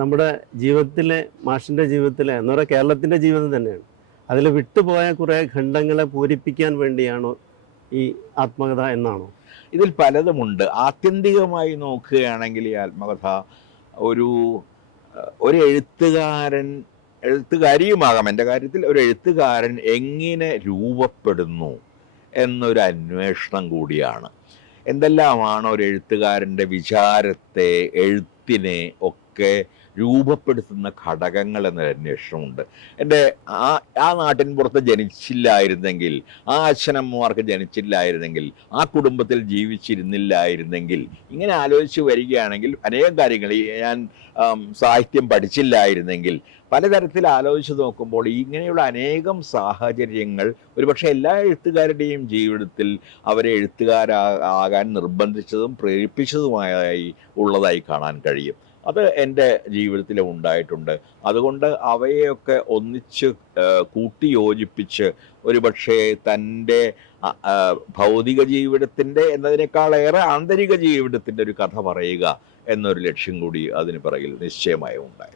നമ്മുടെ ജീവിതത്തിലെ മാഷിൻ്റെ ജീവിതത്തിലെ എന്ന് പറയുക കേരളത്തിൻ്റെ ജീവിതം തന്നെയാണ്. അതിൽ വിട്ടുപോയ കുറേ ഖണ്ഡങ്ങളെ പൂരിപ്പിക്കാൻ വേണ്ടിയാണോ ഈ ആത്മകഥ എന്നാണോ? ഇതിൽ പലതുമുണ്ട്. ആത്യന്തികമായി നോക്കുകയാണെങ്കിൽ ഈ ആത്മകഥ ഒരു ഒരു എഴുത്തുകാരിയുമാകാം. എൻ്റെ കാര്യത്തിൽ ഒരു എഴുത്തുകാരൻ എങ്ങനെ രൂപപ്പെടുന്നു എന്നൊരു അന്വേഷണം കൂടിയാണ്. എന്തെല്ലാമാണ് ഒരു എഴുത്തുകാരൻ്റെ വിചാരത്തെ, എഴുത്തിനെ ഒക്കെ രൂപപ്പെടുത്തുന്ന ഘടകങ്ങൾ എന്നൊരു അന്വേഷണമുണ്ട്. എൻ്റെ ആ നാട്ടിൻ പുറത്ത് ജനിച്ചില്ലായിരുന്നെങ്കിൽ, ആ അച്ഛനമ്മമാർക്ക് ജനിച്ചില്ലായിരുന്നെങ്കിൽ, ആ കുടുംബത്തിൽ ജീവിച്ചിരുന്നില്ലായിരുന്നെങ്കിൽ, ഇങ്ങനെ ആലോചിച്ച് വരികയാണെങ്കിൽ അനേകം കാര്യങ്ങൾ, ഞാൻ സാഹിത്യം പഠിച്ചില്ലായിരുന്നെങ്കിൽ, പലതരത്തിൽ ആലോചിച്ച് നോക്കുമ്പോൾ ഇങ്ങനെയുള്ള അനേകം സാഹചര്യങ്ങൾ ഒരുപക്ഷെ എല്ലാ എഴുത്തുകാരുടെയും ജീവിതത്തിൽ അവരെ എഴുത്തുകാരാകാൻ നിർബന്ധിച്ചതും പ്രേരിപ്പിച്ചതുമായി ഉള്ളതായി കാണാൻ കഴിയും. അത് എൻ്റെ ജീവിതത്തിലും ഉണ്ടായിട്ടുണ്ട്. അതുകൊണ്ട് അവയെയൊക്കെ ഒന്നിച്ച് കൂട്ടിയോജിപ്പിച്ച് ഒരുപക്ഷെ തൻ്റെ ഭൗതിക ജീവിതത്തിൻ്റെ എന്നതിനേക്കാളേറെ ആന്തരിക ജീവിതത്തിൻ്റെ ഒരു കഥ പറയുക എന്നൊരു ലക്ഷ്യം കൂടി അതിന് പിറകിൽ നിശ്ചയമായും ഉണ്ടായി.